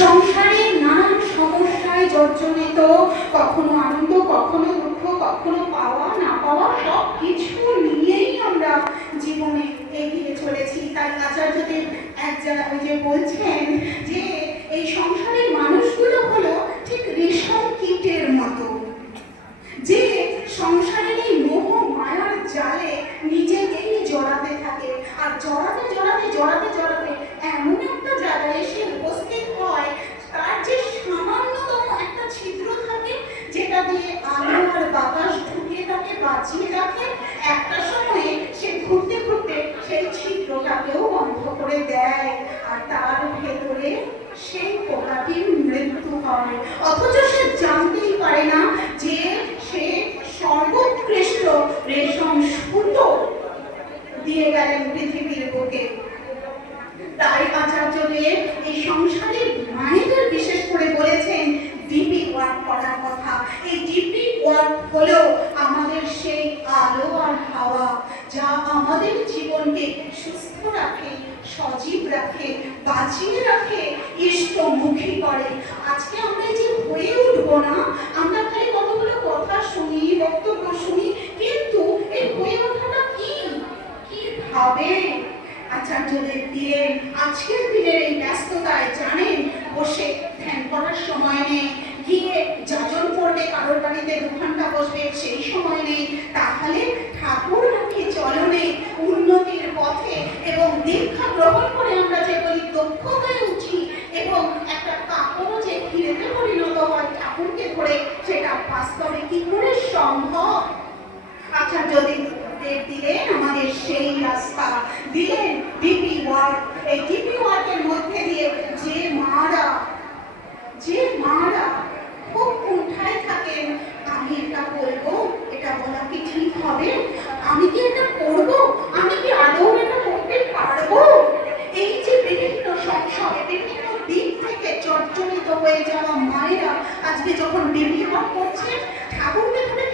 সংসারে নানান সমস্যায় জর্জরিত, কখনো আনন্দ, কখনো দুঃখ, কখনো পাওয়া না পাওয়া, সব কিছু নিয়েই আমরা জীবনে এগিয়ে চলেছি। তাই আচার্যদেব এক জায়গায় ওই যে বলছেন যে এই সংসারের মানুষগুলো হলো ঠিক রেশম কীটের মতো, যে সংসারের এই মোহ মায়ার জালে নিজেকেই জড়াতে থাকে, আর জড়াতে জড়াতে জড়াতে জড়াতে এমন একটা জায়গায় এসে উপস্থিত হয়, তার যে সামান্যতম একটা ছিদ্র থাকে যেটা দিয়ে আলো আর বাতাস ঢুকিয়ে তাকে বাঁচিয়ে রাখে, একটা সময়ে সে ঘুরতে ঘুরতে সেই ছিদ্রটাকেও বন্ধ করে দেয়, আর তার ভেতরে সেই পোকাটির মৃত্যু হয়। অথচ সে জানতেই পারে না যে সে সর্বোৎকৃষ্ট রেশম সুতো দিয়ে গেলেন পৃথিবীর বুকে। তাই আচার্যদেব এই সংসারের মায়েদের বিশেষ করে বলেছেন ডিপি ওয়ার্ক করার কথা। এই ডিপি ওয়ার্ক হলো আমাদের সেই আলো আর হাওয়া, যা আমাদের জীবনকে সুস্থ রাখে, সজীব রাখে, বাঁচিয়ে রাখে, ইষ্টমুখী করে। আজকে আমরা যে হয়ে উঠবো না, আমরা খালি কতগুলো কথা শুনি, বক্তব্য শুনি, কিন্তু এই হয়ে ওঠাটা কি কিভাবে আচার্যদেব দিলেন। আজকের দিনের এই ব্যস্ততায় জানেন বসে ধ্যান করার সময় নেই, গিয়ে যাজন করবে কারোর বাড়িতে 2 ঘন্টা বসবে সেই সময় নেই, তাহলে ঠাকুরমুখী চলনে উন্নতির পথে এবং দীক্ষা গ্রহণ করে আমরা যে বলি দক্ষ হয়ে উঠি এবং একটা কাপড়ও যে ফিরেতে পরিণত হয় ঠাকুরকে ধরে, সেটা বাস্তবে কি করে সম্ভব? আচার্যদেব দিলেন আমাদের সেই রাস্তা, দিলেন ডিপি ওয়ার্ক। এই ডিপি ওয়ার্কের মধ্যে দিয়ে যে মারা খুব উঠায় থাকেন, আমি এটা বলবো, এটা বলা কি ঠিক হবে, আমি কি এটা করবো, আমি কি আদৌ এটা করতে পারবো, এই যে বিভিন্ন সংশয়, বিভিন্ন দিক থেকে জর্জরিত হয়ে যাওয়া মায়েরা আজকে যখন ডিপি ওয়ার্ক করছেন, ঠাকুরকে ধরে